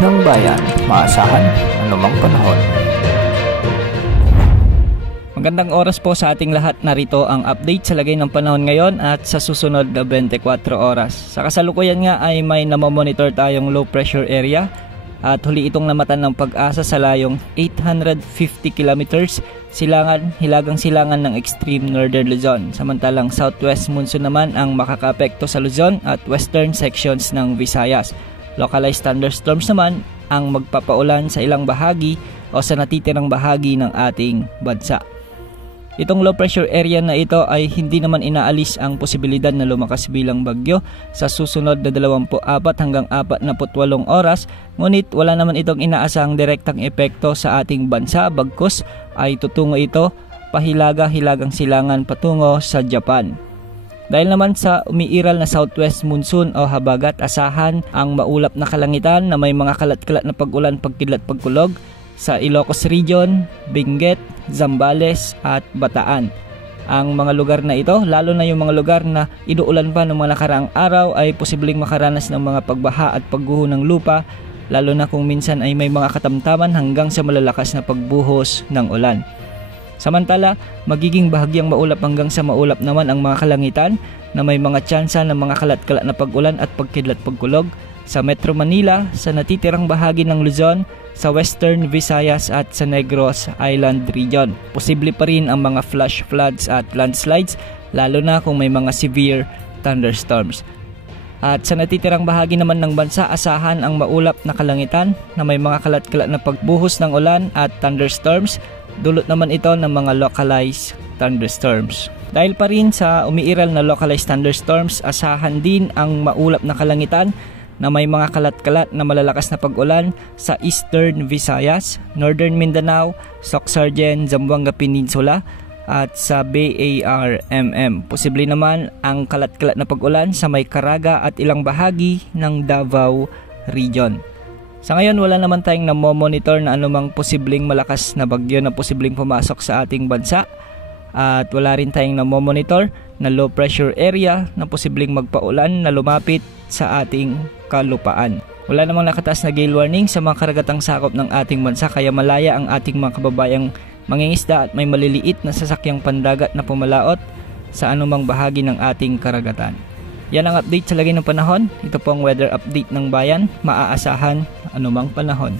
ng bayan, maasahan anumang panahon. Magandang oras po sa ating lahat. Narito ang update sa lagay ng panahon ngayon at sa susunod na 24 oras. Sa kasalukuyan nga ay may namomonitor tayong low pressure area at huli itong namatan ng Pag-asa sa layong 850 kilometers hilagang silangan ng extreme northern Luzon. Samantalang southwest monsoon naman ang makakaapekto sa Luzon at western sections ng Visayas. Localized thunderstorms naman ang magpapaulan sa ilang bahagi o sa natitirang bahagi ng ating bansa. Itong low pressure area na ito ay hindi naman inaalis ang posibilidad na lumakas bilang bagyo sa susunod na 24 hanggang 48 oras, ngunit wala naman itong inaasahang direktang epekto sa ating bansa, bagkus ay tutungo ito pahilaga-hilagang silangan patungo sa Japan. Dahil naman sa umiiral na southwest monsoon o habagat, asahan ang maulap na kalangitan na may mga kalat-kalat na pag-ulan, pagkidlat, pagkulog sa Ilocos Region, Benguet, Zambales at Bataan. Ang mga lugar na ito, lalo na yung mga lugar na inuulan pa ng mga nakaraang araw, ay posibleng makaranas ng mga pagbaha at pagguho ng lupa, lalo na kung minsan ay may mga katamtaman hanggang sa malalakas na pagbuhos ng ulan. Samantala, magiging bahagyang maulap hanggang sa maulap naman ang mga kalangitan na may mga tsansa ng mga kalat-kalat na pag-ulan at pagkidlat pagkulog sa Metro Manila, sa natitirang bahagi ng Luzon, sa Western Visayas at sa Negros Island Region. Posible pa rin ang mga flash floods at landslides, lalo na kung may mga severe thunderstorms. At sa natitirang bahagi naman ng bansa, asahan ang maulap na kalangitan na may mga kalat-kalat na pagbuhos ng ulan at thunderstorms. Dulot naman ito ng mga localized thunderstorms. Dahil pa rin sa umiiral na localized thunderstorms, asahan din ang maulap na kalangitan na may mga kalat-kalat na malalakas na pag-ulan sa Eastern Visayas, Northern Mindanao, Soxargen, Zamboanga Peninsula at sa BARMM. Posible naman ang kalat-kalat na pag-ulan sa may Caraga at ilang bahagi ng Davao Region. Sa ngayon, wala naman tayong namomonitor na anumang posibleng malakas na bagyo na posibleng pumasok sa ating bansa. At wala rin tayong namomonitor na low pressure area na posibleng magpaulan na lumapit sa ating kalupaan. Wala namang nakataas na gale warning sa mga karagatang sakop ng ating bansa, kaya malaya ang ating mga kababayang mangingisda at may maliliit na sasakyang pandagat na pumalaot sa anumang bahagi ng ating karagatan. Yan ang update sa lagay ng panahon. Ito po ang weather update ng bayan, maaasahan anumang panahon.